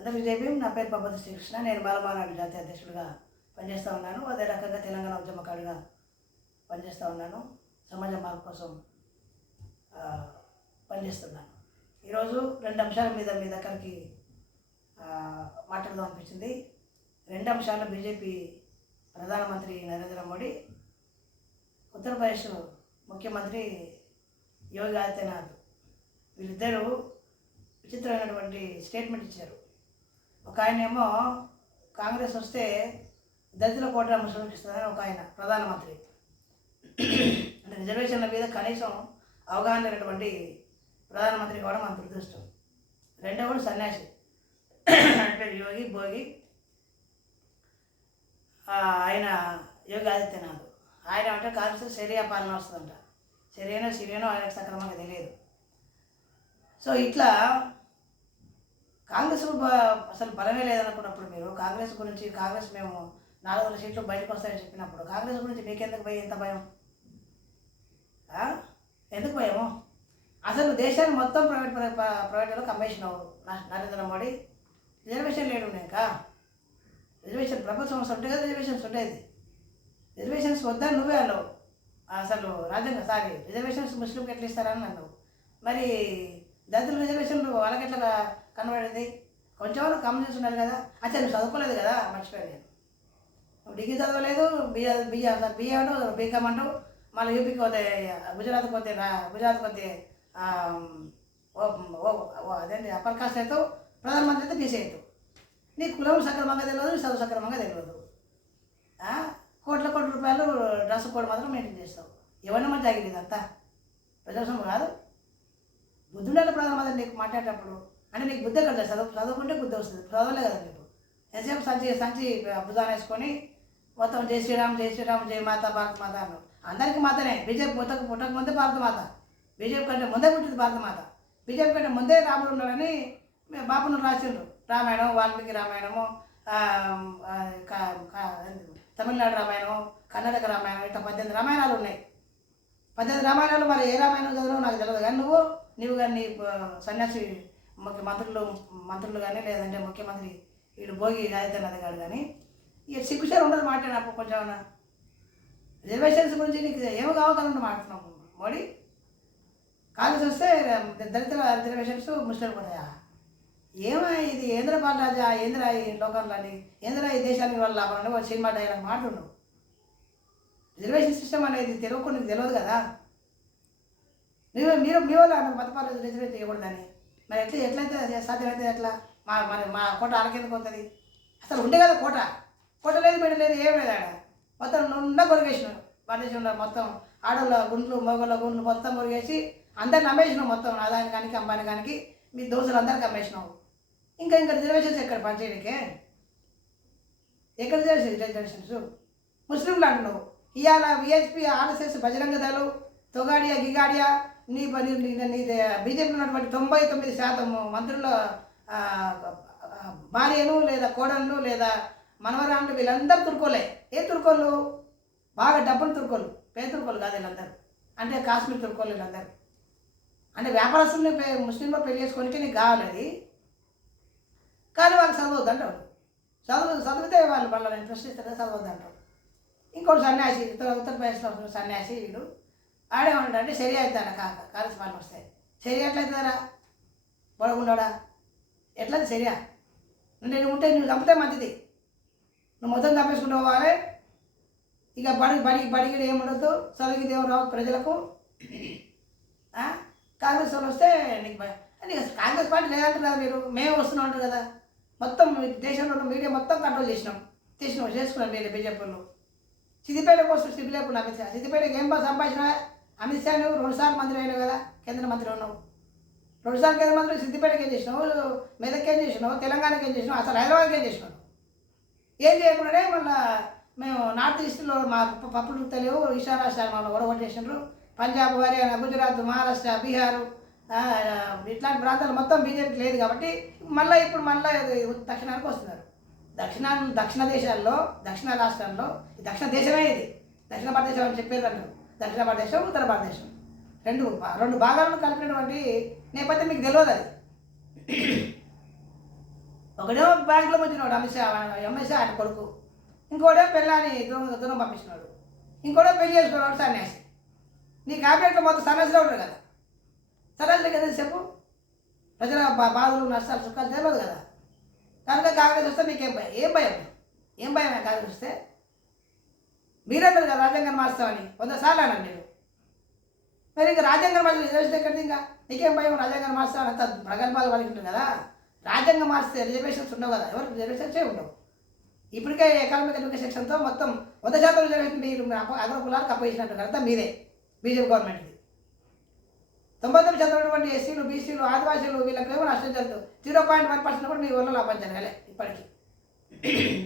అందరికీ జై భీమ్. నా పేరు పబ్బతి శ్రీకృష్ణ. నేను బాలమానాడు జాతీయ అధ్యక్షుడిగా పనిచేస్తూ ఉన్నాను. అదే రకంగా తెలంగాణ ఉద్యమకారుడిగా పనిచేస్తూ ఉన్నాను. సమాజ మార్పు కోసం పనిచేస్తున్నాను. ఈరోజు రెండు అంశాల మీద మీ దగ్గరికి మాట్లాడదాం అనిపించింది. రెండు అంశాలు బీజేపీ ప్రధానమంత్రి నరేంద్ర మోడీ, ఉత్తరప్రదేశ్ ముఖ్యమంత్రి యోగి ఆదిత్యనాథ్, వీళ్ళిద్దరూ విచిత్రమైనటువంటి స్టేట్మెంట్ ఇచ్చారు. ఒక ఆయనేమో కాంగ్రెస్ వస్తే దళితుల కోటా ముస్లింలకు ఇస్తుందని ఒక ఆయన ప్రధానమంత్రి, అంటే రిజర్వేషన్ల మీద కనీసం అవగాహన లేనటువంటి ప్రధానమంత్రి కూడా మన దురదృష్టం. రెండవడు సన్యాసి, అంటే యోగి భోగి, ఆయన యోగి ఆదిత్యనాథ్. ఆయన అంటే కాంగ్రెస్ శరియా పాలన వస్తుందంట. సిరియనో ఆయనకు సక్రమంగా తెలియదు. సో ఇట్లా కాంగ్రెస్ అసలు బలమే లేదనుకున్నప్పుడు, మీరు కాంగ్రెస్ గురించి మేము 400 సీట్లు బయటకు వస్తాయని చెప్పినప్పుడు కాంగ్రెస్ గురించి మీకెందుకు భయం? ఎంత భయం? ఎందుకు భయము? అసలు దేశాన్ని మొత్తం ప్రైవేట్లో కమ్మేసినావు నరేంద్ర మోడీ. రిజర్వేషన్ లేడు. ఇంకా రిజర్వేషన్ ప్రభుత్వం సంస్థ ఉంటే కదా రిజర్వేషన్స్ ఉండేది. రిజర్వేషన్స్ వద్దని నువ్వే అన్నావు. అసలు రిజర్వేషన్స్ ముస్లింకి ఎట్లా ఇస్తారని అన్నావు. మరి దళితుల రిజర్వేషన్లు వాళ్ళకి ఎట్లా కనబడింది? కొంచెం కమ్ చేసి ఉన్నారు కదా. అచ్చా, నువ్వు చదువుకోలేదు కదా, మర్చిపోయాను నేను. నువ్వు డిగ్రీ చదవలేదు, బిఏ అంటావు, బీకామ్ అంటావు, మళ్ళీ యూపీకి పోతే గుజరాత్కి పోతే అదేంటి అప్పర్ కాస్ట్ అవుతావు, ప్రధానమంత్రి అయితే బీసీ అవుతావు. నీ కులం సక్రమంగా తెలియదు, నీ చదువు సక్రమంగా తెలియదు. కోట్ల రూపాయలు డ్రెస్ కోడ్ మాత్రం మెయింటైన్ చేస్తావు. ఎవరిని మంచి ఆగింది ఇదంతా? ప్రజాస్వామ్యం కాదు. బుద్ధి ఉండాలి ప్రధానమంత్రి నీకు మాట్లాడేటప్పుడు. అంటే నీకు బుద్ధి ఎక్కడ? చదువుకుంటే బుద్ధి వస్తుంది. చదవలే కదా నీకు. ఎంతసేపు సంచి బుధాన్ని వేసుకొని మొత్తం జై శ్రీరామ్ జై మాత భారత మాత అన్నావు. అందరికీ మాతనే. బీజేపీ పుట్టక ముందే భారత మాత, బీజేపీ కంటే ముందే పుట్టింది భారత మాత. బీజేపీ కంటే ముందే రాముడు ఉన్నాడని బాపును రాసిండ్రు. రామాయణం, వాల్మీకి రామాయణము, తమిళనాడు రామాయణం, కర్ణాటక రామాయణం, ఇట్లా 18 రామాయణాలు ఉన్నాయి. 18 రామాయణాలు. మరి ఏ రామాయణం చదివావు నాకు తెలియదు. కానీ నువ్వు కానీ సన్యాసి మంత్రులు కానీ, లేదంటే ముఖ్యమంత్రి వీడు భోగి ఆదిత్యనాథ్ గారు కానీ ఇక సిగ్గుచారు ఉండదు మాట్లాడినప్పుడు. కొంచెం రిజర్వేషన్స్ గురించి నీకు ఏమో కావాలని మాట్లాడుతున్నావు మోడీ. కాంగ్రెస్ వస్తే దళితుల రిజర్వేషన్స్ ముస్లింలు పోతాయా? ఇది ఏంద్ర బాలరాజా, ఏంద్ర ఈ లోకంలోని, ఏంద్ర ఈ దేశానికి వాళ్ళ లాభం అని సినిమా డైలాగ్ మాట్లాడు. రిజర్వేషన్ సిస్టమ్ అనేది తెలియకుండా తెలియదు కదా. మీ వాళ్ళు అన్న మతపాలు రిజర్వేషన్ చేయకూడదని. మరి ఎట్లయితే సాధ్యమైతే ఎట్లా? మా కోట ఆలకెందుకు పోతుంది? అసలు ఉండే కదా కోట లేదు, బిడ్డ లేదు, ఏం లేదు. ఆడ మొత్తం నిండా కొరిగేసినావు. భారతదేశంలో మొత్తం ఆడోళ్ళ గుండ్లు, మగోళ్ళ గుండ్లు మొత్తం కొరిగేసి అందరిని అమ్మేసినావు. మొత్తం అదాని కానీ అంబానీ కానీ మీ దోస్తులు అందరికీ అమ్మేసినావు. ఇంకా రిజర్వేషన్స్ ఎక్కడ పనిచేయడానికే? ఎక్కడ రిజర్వేషన్స్? ముస్లింలు అంటున్నావు. ఇవాళ విహెచ్పి, ఆర్ఎస్ఎస్, బజరంగ దళం, తొగాడియా, గిగాడియా, నీ బీజేపీలో ఉన్నటువంటి 99% మంత్రుల భార్యలు లేదా కోడళ్ళు లేదా మనవరాళ్ళు వీళ్ళందరూ తుర్కోలే. ఏ తుర్కోళ్ళు? బాగా డబ్బులు తుర్కోళ్ళు, పేద తుర్కోళ్ళు కాదు వీళ్ళందరూ. అంటే కాశ్మీర్ తుర్కోళ్ళు వీళ్ళందరూ. అంటే వ్యాపారస్తుల్ని ముస్లింలో పెళ్లి చేసుకోనికి నీకు కావాలి అది. కానీ వాళ్ళు చదవద్దు అంటారు. చదివితే వాళ్ళ ఇంట్రెస్ట్ ఇస్తే చదవద్దు అంటారు. ఇంకోటి సన్యాసి, ఉత్తరప్రదేశ్లో సన్యాసి, వీడు ఆడేమంటాడంటే శరియా అవుతాడా కాంగ్రెస్ పాలన వస్తే. శరియా ఎట్లయితుందరా? పొడగుండోడా ఎట్లయితే శరియా? నువ్వు నువ్వు చంపితే మంచిది. నువ్వు మొత్తం చంపేసుకుంటూ పోవాలి. ఇక బడికి ఏముండొద్దు, చదివికి ఏమి రావు ప్రజలకు. కాంగ్రెస్ వాళ్ళు వస్తే నీకు కాంగ్రెస్ పార్టీ లేదంటారు కదా మీరు. మేము వస్తున్నాం అంటారు కదా. మొత్తం దేశంలో మీడియా మొత్తం కంట్రోల్ చేసుకున్నాం మీరు బీజేపీలో. సిద్దిపేటకు వస్తుంది, సిద్దిపేటకు అమిత్ షా. సిద్దిపేటకి ఏం సంపాదించినా? అమిత్ షా నువ్వు 2 సార్లు మంత్రి అయినావు కదా, కేంద్ర మంత్రి ఉన్నావు. 2 సార్లు కేంద్ర మంత్రి. సిద్దిపేటకి ఏం చేసినావు? మెదక్ ఏం చేసినావు? తెలంగాణకి ఏం చేసినావు? అసలు హైదరాబాద్కి ఏం చేసినావు? ఏం చేయకుండానే మళ్ళీ మేము నార్త్ ఈస్ట్లో మా పప్పులు తెలియవు, ఈశా రాష్ట్రాలు మమ్మల్ని ఓడగొట్టి చేసినారు. పంజాబ్, హర్యానా, గుజరాత్, మహారాష్ట్ర, బీహారు ఇట్లాంటి ప్రాంతాలు మొత్తం బీజేపీకి లేదు కాబట్టి మళ్ళీ దక్షిణానికి వస్తున్నారు. దక్షిణ దేశాల్లో, దక్షిణ రాష్ట్రాల్లో, దక్షిణ దేశమే ఇది. దక్షిణ భారతదేశం అని చెప్పేది అంటారు. దక్షిణ భారతదేశం, ఉత్తర భారతదేశం రెండు భాగాలను కలిపినటువంటి నేపథ్యం మీకు తెలియదు. అది ఒకడేమో బ్యాంకులో వచ్చినాడు ఎంఎస్సీ ఆయన కొడుకు, ఇంకోడే పెళ్ళాన్ని దూరం పంపించినాడు, ఇంకోడే పెళ్లి చేసుకున్నాడు సన్యాసి. నీ క్యాబినెట్లో మొత్తం సన్యాసిలో ఉంటారు కదా, సన్యాసిలో కదా చెప్పు. ప్రజల బాధలు నష్టాలు సుఖాలు తెలియదు కదా. కనుక కాంగ్రెస్ వస్తే మీకేం భయం? ఏం భయం కాంగ్రెస్ వస్తే? మీరందరూ కదా రాజ్యాంగాన్ని మార్స్తామని 100 సార్లు అన్నారు మీరు. మరి ఇంకా రాజ్యాంగం మార్చి రిజర్వేషన్ ఎక్కడిది? ఇంకా నీకేం భయం? రాజ్యాంగాన్ని మార్స్తామని అంత ప్రగల్భాలు వాళ్ళకి ఉంటుంది కదా. రాజ్యాంగం మార్స్తే రిజర్వేషన్స్ ఉండవు కదా, ఎవరికి రిజర్వేషన్సే ఉండవు. ఇప్పటికే ఎకనామిక్ ఎడ్యుకేషన్ సెక్షన్తో మొత్తం 100% రిజర్వేషన్ మీరు అగ్ర కులాలకు అప్పగించినట్టు కదా మీరే బీజేపీ గవర్నమెంట్ది. 99% ఉన్నటువంటి ఎస్సీలు, బీసీలు, ఆదివాసీలు వీళ్ళకి ఏమో నష్టం జరుగుతుంది. 0.1% కూడా మీ ఊళ్ళో లాభం జరగలే ఇప్పటికీ.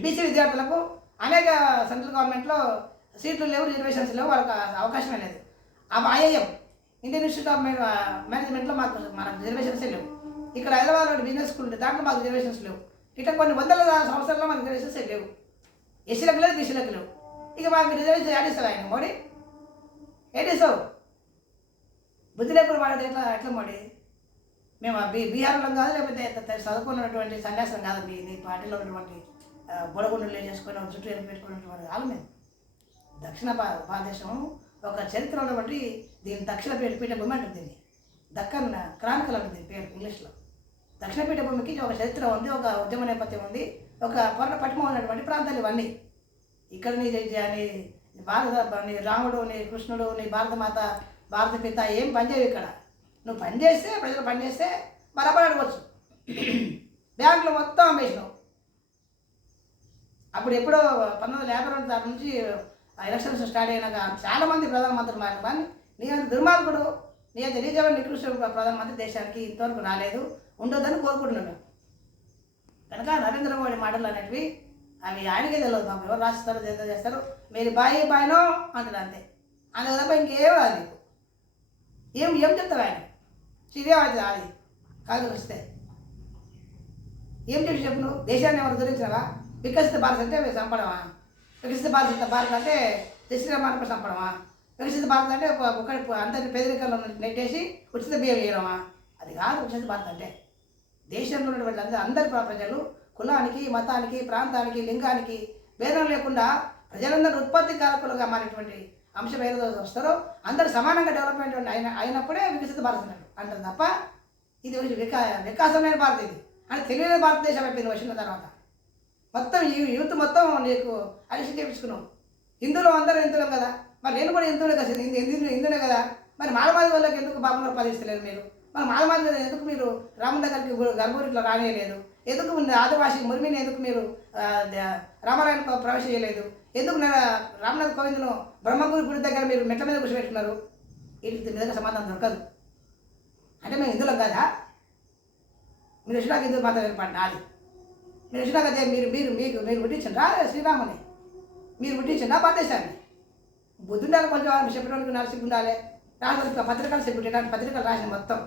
బీసీ విద్యార్థులకు అనేక సెంట్రల్ గవర్నమెంట్లో సీట్లు లేవు, రిజర్వేషన్స్ లేవు, వాళ్ళకి అవకాశమే లేదు. ఐఐఎం ఇండియన్ ఇన్స్టిట్యూట్ ఆఫ్ మేనేజ్మెంట్లో మనకు రిజర్వేషన్సే లేవు. ఇక్కడ హైదరాబాద్లో బిజినెస్ స్కూల్ ఉంటుంది, దాంట్లో మాకు రిజర్వేషన్స్ లేవు. ఇట్లా కొన్ని వందల సంవత్సరాల్లో మనకు రిజర్వేషన్స్ లేవు. ఎస్సీలకు లేదు, బీసీలకు లేవు. ఇక మాకు రిజర్వేషన్ ఏడిస్తావు ఆయన మోడీ? ఏడిస్తావు? బుద్ధి లేకుండా వాడేది ఎట్లా మోడీ? మేము బీహార్లో కాదు, లేకపోతే చదువుకున్నటువంటి సన్యాసం కాదు. నీ పార్టీలో ఉన్నటువంటి బొడగుండలు చేసుకొని చుట్టూ ఎన్ని పెట్టుకున్నటువంటి కాదు. మేము దక్షిణ భారతదేశం ఒక చరిత్ర ఉన్నటువంటి దీని దక్షిణ పీఠభూమి అంటుంది. దీన్ని దక్కన్ క్రానికల్ అంటుంది దీని పేరు ఇంగ్లీష్లో. దక్షిణ పీఠభూమికి ఒక చరిత్ర ఉంది, ఒక ఉద్యమ నేపథ్యం ఉంది, ఒక పటిమ ఉన్నటువంటి ప్రాంతాలు ఇవన్నీ. ఇక్కడ నీ నీ రాముడు, నీ కృష్ణుడు, నీ భారతమాత, భారత పిత ఏం పనిచేయవు ఇక్కడ. నువ్వు పనిచేస్తే ప్రజలు పనిచేస్తే బరాబర్ అడగవచ్చు. బ్యాంకులో మొత్తం అమ్మేసినావు. అప్పుడు ఎప్పుడో 1952 దాని నుంచి ఎలక్షన్స్ స్టార్ట్ అయినాక చాలామంది ప్రధానమంత్రులు మారిన కానీ నీ అంత దుర్మార్గుడు, నీ అంత నిజమైన నికృష్టుడు ప్రధానమంత్రి దేశానికి ఇంతవరకు రాలేదు, ఉండొద్దని కోరుకుంటున్నాను. కనుక నరేంద్ర మోడీ మాటలు అనేటివి అవి ఆయనకే తెలియదు. మాకు ఎవరు రాసిస్తారో ఏదో చేస్తారు, మీరు బాయినో అంటారు అంతే. అందుకు తప్ప ఇంకేం రాదు నీకు. ఏం చెప్తావు ఆయన? ఇదేం అవుతుంది అది కాదు వస్తే ఏం చెప్పి చెప్పు. నువ్వు దేశాన్ని ఎవరు గురించినవా? వికసిత భారత్ అంటే చంపడమా? వికసిత భారత్ అంటే శ్రీరామానికి చంపడమా? వికసిత భారత్ అంటే అందరినీ పేదరికంలో నెట్టేసి ఉచిత బియ్యం వేయడమా? అది కాదు వికసిత భారత్ అంటే. దేశంలో ఉన్నటువంటి అందరి ప్రజలు కులానికి, మతానికి, ప్రాంతానికి, లింగానికి భేదం లేకుండా ప్రజలందరూ ఉత్పత్తి కారకులుగా మారేటువంటి అంశం ఏదో వస్తారో అందరూ సమానంగా డెవలప్మెంట్ అయినప్పుడే వికసిత భారత్ అంటారు తప్ప ఇది వికాసమైన భారత్ ఇది అని తెలియని భారతదేశం అయిపోయింది వచ్చిన తర్వాత. మొత్తం యూత్ మొత్తం నీకు అలిసి చేపించుకున్నావు. హిందువులు అందరూ హిందువులం కదా, మరి నేను కూడా హిందువులే కదా, హిందువులే కదా. మరి మాలమాది వాళ్ళకి ఎందుకు బాబులో పాలిస్తలేదు మీరు? మరి మాలమాది ఎందుకు మీరు రాముని దగ్గరికి గర్భూరిలో రానియలేదు? ఎందుకు ఆదివాసీ మురిమిని ఎందుకు మీరు రామారాయణకు ప్రవేశం చేయలేదు? ఎందుకు రామనాథ్ కోవింద్ను బ్రహ్మగురి గుడి దగ్గర మీరు మెట్ల మీద కూర్చోబెట్టుకున్నారు? వీటికి మీ దగ్గర సమాధానం దొరకదు. అంటే మేము హిందువులం కదా? మీరు వచ్చినాక హిందువు మాత్రం ఏర్పడి నాది. మీరు వచ్చినాక మీరు మీరు మీకు మీరు పుట్టించండి శ్రీరాముని, మీరు పుట్టించండి భారతదేశాన్ని. బుద్ధి ఉండాలి కొంచెం, చెప్పడానికి నాకు సిగ్గు ఉండాలి. రాసిన పత్రికలు చెప్పి పత్రికలు రాసిన మొత్తం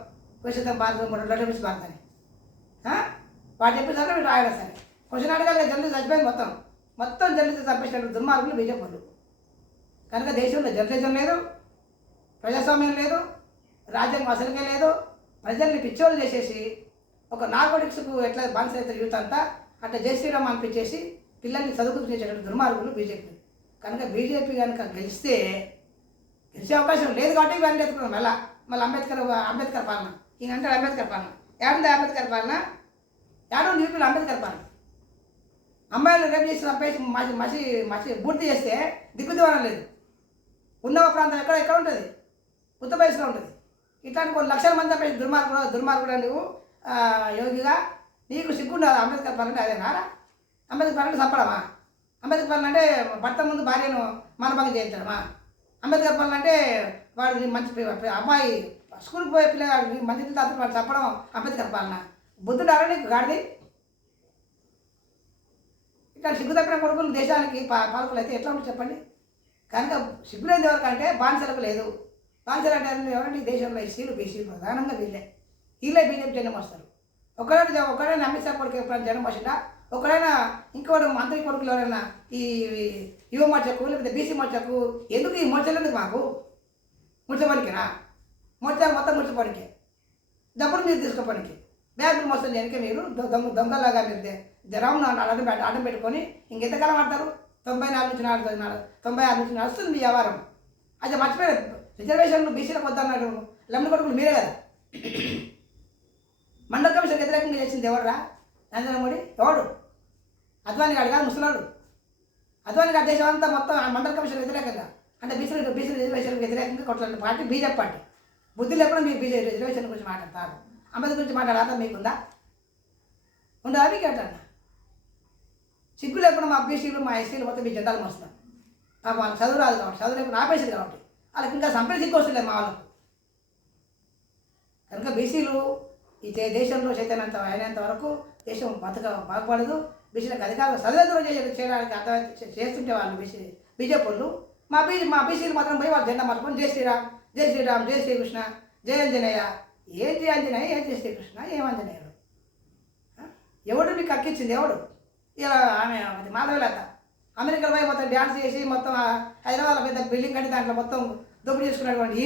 క్వశ్చన్ భారతం 2 భారత్ అని వాడు చెప్పేసరికి మీరు రాయడం సరే. క్వశ్చన్ అడగాలి, జర్నలిస్ట్ చచ్చిపోయింది మొత్తం జర్నలిస్ట్ చంపేసినట్టు దుర్మార్గులు బీజేపీ వాళ్ళు. కనుక దేశంలో జర్నలిజం లేదు, ప్రజాస్వామ్యం లేదు, రాజ్యాంగం అసలుకే లేదు. ప్రజల్ని పిచ్చోళ్ళు చేసేసి ఒక నార్కోటిక్స్కు ఎట్లా బానిస యూత్ అంతా అట్లా జై శ్రీరామ్ అనిపించేసి పిల్లల్ని చదువుకునేటటువంటి దుర్మార్గులు బీజేపీ. కనుక బీజేపీ కనుక గెలిస్తే గెలిచే అవకాశం లేదు కాబట్టి ఇవన్నీ ఎత్తుకున్నాం. మళ్ళీ అంబేద్కర్ పాలన ఈయన అంటే అంబేద్కర్ పాలన ఏడుంది? అంబేద్కర్ పాలన ఏడో న్యూపీలు అంబేద్కర్ పాలన. అమ్మాయిలు రేపు చేసి చంపేసి మసి పూర్తి చేస్తే దిగ్గుదివానం లేదు. ఉన్నవ ప్రాంతం ఎక్కడ ఉంటుంది? ఉత్తరప్రదేశ్లో ఉంటుంది. ఇట్లాంటి కొన్ని లక్షల మంది చంపేసి దుర్మార్గుడు నువ్వు యోగిగా నీకు సిగ్గుండదు. అంబేద్కర్ పాలన అదేనా? అంబేద్కర్ పాలన చంపడమా? అంబేద్కర్ పాలన అంటే భర్త ముందు భార్యను మానభంగం చేయించడమా? అంబేద్కర్ పాలన అంటే వాడు మంచి అమ్మాయి స్కూల్కి పోయే పిల్లగాడు మంచి తాత వాడు చెప్పడం అంబేద్కర్ పాలన. బుద్ధుడారా నీకు గాడిది? ఇట్లా సిగ్గు తప్పిన కొడుకులు దేశానికి పాలకులు అయితే ఎట్లా ఉంటుంది చెప్పండి. కనుక సిగ్గులేని ఎవరికంటే బానిసలకు లేదు. బానిసలు అంటే ఎవరంటే ఈ దేశంలో ఎస్సీలు, బీసీలు ప్రధానంగా వీళ్ళే బీజేపీ జనం వస్తారు. ఒకడైనా అమిత్ షా కొడుకు ఎప్పుడైనా జనం వచ్చిందా? ఒకడైనా ఇంకోటి మంత్రి కొడుకులు ఎవరైనా ఈ యువ మోర్చకు లేకపోతే బీసీ మోర్చకు ఎందుకు ఈ మోర్చలు ఎందుకు మాకు? ముడిచపడికేనా? మోర్చాలు మొత్తం ముడిచపడికే, డబ్బులు మీరు తీసుకోపడికే. బ్యాంకులు మోసం చేయడానికి మీరు దొంగలాగా మీరు రౌండ్ అడ్డం పెట్టుకొని ఇంకెంతకాలం ఆడతారు? 94 నుంచి 96 నుంచి నడుస్తుంది మీ వ్యవహారం. అది మర్చిపోయారు. రిజర్వేషన్లు బీసీలకు వద్దన్నాడు లమ్మి కొడుకులు మీరే కదా. మండల కమిషన్ వ్యతిరేకంగా చేసింది ఎవరురా? నరేంద్ర మోడీ. ఎవడు? అద్వానీ గాడు కాదు, ముసలాడు. అద్వానీ గారి దేశం అంతా మొత్తం మండల కమిషన్ వ్యతిరేకంగా, అంటే బీసీ రిజర్వేషన్ వ్యతిరేకంగా కొట్లాడిన పార్టీ బీజేపీ పార్టీ. బుద్ధి లేకుండా మీరు బీజేపీ రిజర్వేషన్ గురించి మాట్లాడతారు. అంబేద్కర్ గురించి మాట్లాడాలా మీకుందా? ఉండదా మీకు ఏంటన్నా? సిగ్గు లేకుండా మా బీసీలు మా ఎస్సీలు మొత్తం మీ జెండాలు మోస్తున్నారు. పాపం వాళ్ళకి చదువు రాదు కాబట్టి, చదువు లేకుండా ఆపేసారు కాబట్టి వాళ్ళకి ఇంకా సంపేసి సిగ్గు వస్తుంది మా వాళ్ళకు. కనుక బీసీలు ఈ దేశంలో చైతన్యంత అయినంత వరకు దేశం బాగుపడదు. బీసీలకు అధికారులు చదివేందులో చేయడానికి అర్థం చేస్తుంటే వాళ్ళు బీజేపీ వాళ్ళు మా బీసీలు మాత్రం పోయి వాళ్ళు జెండా మార్చుకొని జై శ్రీరామ్ జై శ్రీరామ్ జై శ్రీకృష్ణ జై ఆంజనేయ. ఏం జై ఆంజనేయ, ఏం జై శ్రీకృష్ణ, ఏం ఆంజనేయుడు? ఎవడు మీకు అక్కిచ్చింది? ఎవడు? ఇలా ఆమె మాధవలత అమెరికాలో పోయి మొత్తం డ్యాన్స్ చేసి మొత్తం హైదరాబాద్లో పెద్ద బిల్డింగ్ కట్టి దాంట్లో మొత్తం దోపిడీ చేసుకున్నటువంటి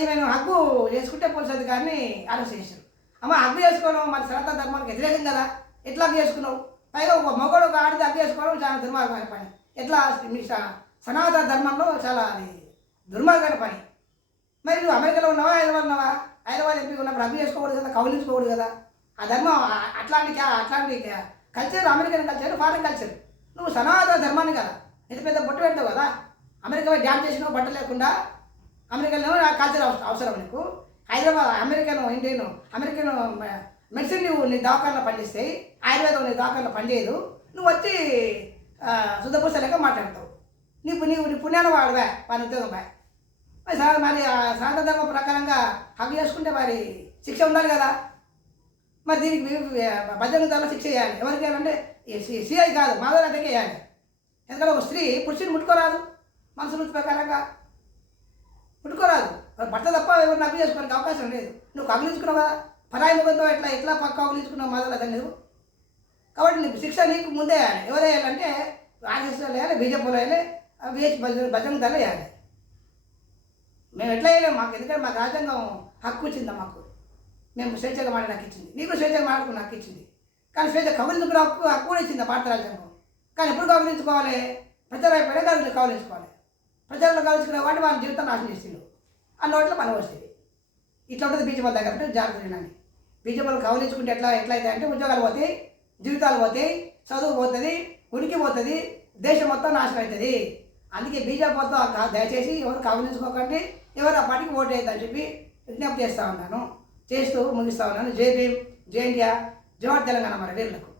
ఈమెను హగ్గు చేసుకుంటే పోలీసు అధికారిని అరెస్ట్ చేశారు. అమ్మ హగ్గు చేసుకోవడం మరి సనాతన ధర్మానికి వ్యతిరేకం కదా, ఎట్లా హగ్గు చేసుకున్నావు? పైగా ఒక మగవాడు ఒక ఆడితే హగ్గు చేసుకోవడం చాలా దుర్మార్గమైన పని. ఎట్లా మీ సనాతన ధర్మంలో చాలా అది దుర్మార్గమైన పని. మరి నువ్వు అమెరికాలో ఉన్నావా, హైదరాబాద్ ఉన్నావా? హైదరాబాద్ ఎంపీ ఉన్నప్పుడు హగ్గు చేసుకోకూడదు కదా, కౌలించుకోకూడదు కదా. ఆ ధర్మం అట్లాంటి culture American culture, foreign culture. నువ్వు సనాతన ధర్మాన్ని కదా ఇంత పెద్ద బొట్టు పెడతావు కదా. అమెరికా డ్యాన్స్ చేసినావు బట్ట లేకుండా. అమెరికాలో ఆ కల్చర్ అవసరం నీకు. హైదరాబాద్ అమెరికన్ మెడిసిన్ నువ్వు నీ దవాఖానలో పనిచేస్తాయి, ఆయుర్వేదం నీ దవాఖానలో పనిచేయదు. నువ్వు వచ్చి శుద్ధపూస లెక్క మాట్లాడతావు. నీ పుణ్యాన్ని వాడవా వారి ఉద్యోగం బా. మరి సనాతన ధర్మం ప్రకారంగా హక్కు చేసుకుంటే మరి శిక్ష ఉండాలి కదా. మరి దీనికి బజరంగ దళం శిక్ష చేయాలి. ఎవరికి వేయాలంటే సిఐ కాదు, మాధవలతకే వేయాలి. ఎందుకంటే ఒక స్త్రీ పురుషుని ముట్టుకోరాదు, మనసు వృత్తి ప్రకారంగా ముట్టుకోరాదు. భర్త తప్ప ఎవరిని హక్కు చేసుకోవడానికి అవకాశం లేదు. నువ్వు కగిలించుకున్నావు కదా, పరాయి ముఖంతో ఎట్లా కగిలించుకున్నావు మాధవలత నువ్వు. కాబట్టి నీకు శిక్ష నీకు ముందే వేయాలి. ఎవరు వేయాలంటే ఆర్ఎస్ఎస్లో వేయాలి, బీజేపీలో వేయాలి, బజరంగ దళం వేయాలి. మేము ఎట్లా వేయలేము. మాకు ఎందుకంటే మాకు రాజ్యాంగం హక్కు ఇచ్చిందా మాకు. మేము స్వేచ్ఛగా మాట్లాడడానికి ఇచ్చింది, నీకు స్వేచ్ఛగా మాట్లాడుకుని హక్కు ఇచ్చింది. కానీ స్వేచ్ఛ కౌలించుకునే హక్కు కూడా ఇచ్చింది భారత రాజ్యాంగం. కానీ ఎప్పుడు కౌలించుకోవాలి? ప్రజలు అయిపోయినా కౌలించుకోవాలి. ప్రజల్లో కౌలించుకునే వాటి వాళ్ళ జీవితం నాశనం చేసిండు. ఆ నోట్లో పని వస్తుంది. ఇట్లా ఉంటుంది బీజేపీ దగ్గర అంటే జాగ్రత్త వినండి. బీజేపీలు కౌలించుకుంటే ఎట్లయితే అంటే ఉద్యోగాలు పోతాయి, జీవితాలు పోతాయి, చదువు పోతుంది, ఉనికి పోతుంది, దేశం మొత్తం నాశనం అవుతుంది. అందుకే బీజేపీ మొత్తం దయచేసి ఎవరు కౌలించుకోకండి, ఎవరు ఆ పార్టీకి ఓటు వేయద్దని చెప్పి విజ్ఞప్తి చేస్తూ ఉన్నాను, చేస్తూ ముగిస్తూ ఉన్నాను. జై భీమ్, జై ఇండియా, జోహార్ తెలంగాణ మన వీరులకు.